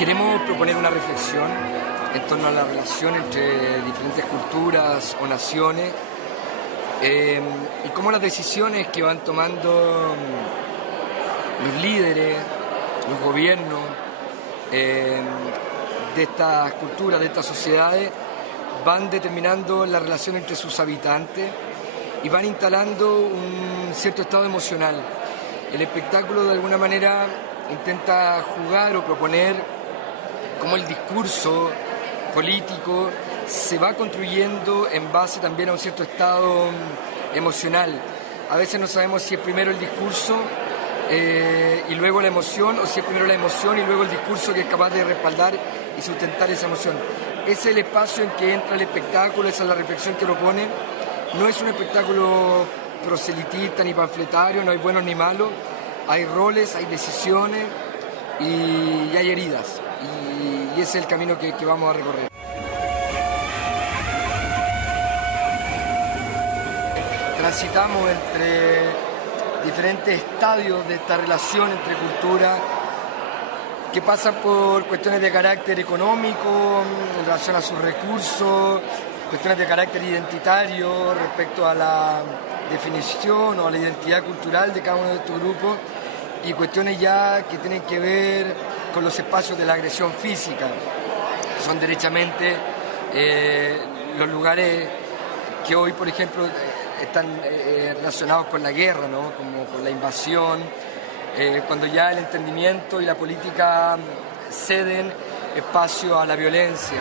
Queremos proponer una reflexión en torno a la relación entre diferentes culturas o naciones y cómo las decisiones que van tomando los líderes, los gobiernos de estas culturas, de estas sociedades, van determinando la relación entre sus habitantes y van instalando un cierto estado emocional. El espectáculo de alguna manera intenta jugar o proponer cómo el discurso político se va construyendo en base también a un cierto estado emocional. A veces no sabemos si es primero el discurso y luego la emoción, o si es primero la emoción y luego el discurso que es capaz de respaldar y sustentar esa emoción. Ese es el espacio en que entra el espectáculo, esa es la reflexión que propone. No es un espectáculo proselitista ni panfletario, no hay buenos ni malos, hay roles, hay decisiones y hay heridas. Y ese es el camino que vamos a recorrer. Transitamos entre diferentes estadios de esta relación entre culturas que pasan por cuestiones de carácter económico en relación a sus recursos, cuestiones de carácter identitario respecto a la definición o a la identidad cultural de cada uno de estos grupos, y cuestiones ya que tienen que ver con los espacios de la agresión física, que son derechamente los lugares que hoy, por ejemplo, están relacionados con la guerra, ¿no? Como con la invasión, cuando ya el entendimiento y la política ceden espacio a la violencia.